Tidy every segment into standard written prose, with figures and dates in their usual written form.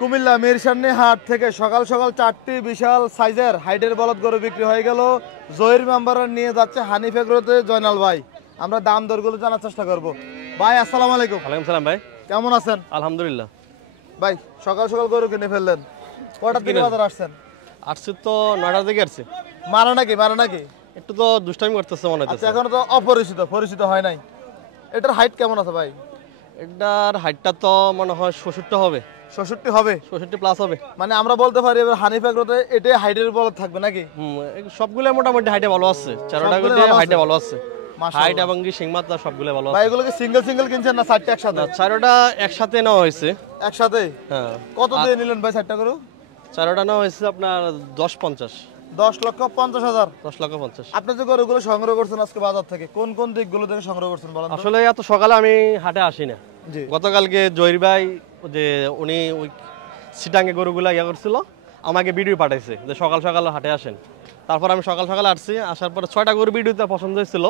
কুমিল্লা মিরসান্নি হাট থেকে সকাল সকাল 4টি বিশাল সাইজের হাইটের বলদ গরু বিক্রি হয়ে গেল। জহির মেম্বার নিয়ে যাচ্ছে হানিফ এগ্রোতে জয়নাল ভাই। আমরা দাম দরগুলো জানার চেষ্টা করব। ভাই আসসালামু আলাইকুম। ওয়ালাইকুম সালাম ভাই, কেমন আছেন? আলহামদুলিল্লাহ। ভাই সকাল সকাল গরু কিনে ফেললেন, কটার দিকে বাজার আসছেন? আসছি তো 9টার দিকে আসছি। মারা নাকি? একটু তো দুষ্টামি করতেছে মনে আচ্ছা, হচ্ছে। এখনো তো পরিচিত হয় নাই। এটার হাইট কেমন আছে ভাই? এটার হাইটটা তো মনে হয় 66 হবে, 66 হবে, 66 প্লাস হবে। মানে আমরা বলতে পারি এবার হানিফ এগ্রোতে এটাই হাইটের বলদ থাকবে নাকি? সবগুলো মোটামুটি হাইটে ভালো আছে, চারটা সবগুলো ভালো হাইটে আছে? ভালো আছে। মাশাআল্লাহ। হাইট এবং কি সিংমাত্রা সবগুলো ভালো ভাই আছে। এগুলো কি সিঙ্গেল কিনছেন না চারটে একসাথে? চারটা একসাথে নেওয়া হয়েছে। একসাথে? হ্যাঁ। কত দিয়ে নিলেন ভাই চারটা গরু? চারটা নেওয়া হয়েছে আপনার 10.50। 10,50,000। 10,50,000। আপনি যে গরুগুলো সংগ্রহ করছেন আজকে বাজার থেকে, কোন কোন দিকগুলো থেকে সংগ্রহ করছেন বলেন তো? আসলে এত সকালে আমি হাটে আসি না। জি। গতকালকে জহির ভাই যে উনি ওই সিটাঙ্গে গরুগুলা ইয়া করছিল, আমাকে ভিডিও পাঠাইছে যে সকাল সকাল হাটে আসেন। তারপর আমি সকাল সকাল আসছি, আসার পরে 6টা গরু ভিডিওতে পছন্দ হয়েছিল।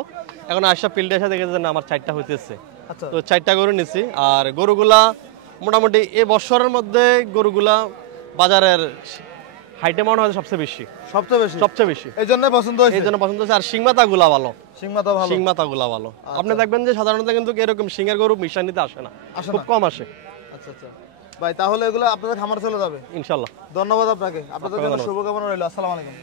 এখন আসা ফিল্ডে এসে দেখেছে যে না আমার 4টা হইতেছে, আচ্ছা। তো 4টা গরু নিছি। আর গরুগুলা মোটামুটি এই বছরের মধ্যে গরুগুলা বাজারের হাইটে মনে হয় সবচেয়ে বেশি। সবচেয়ে বেশি এই জন্য পছন্দ হয়েছে। এই জন্য পছন্দ হয়েছে। আর সিংমাতাগুলা ভালো, সিংমাতা ভালো। সিংমাতাগুলা ভালো। আপনি দেখবেন যে সাধারণত কিন্তু এরকম সিংহের গরু মিশানিতে আসে না, খুব কম আসে। আচ্ছা আচ্ছা ভাই, তাহলে এগুলো আপনাদের খামার চলে যাবে ইনশাল্লাহ। ধন্যবাদ আপনাকে, আপনাদের জন্য শুভকামনা রইল। আসসালামু আলাইকুম।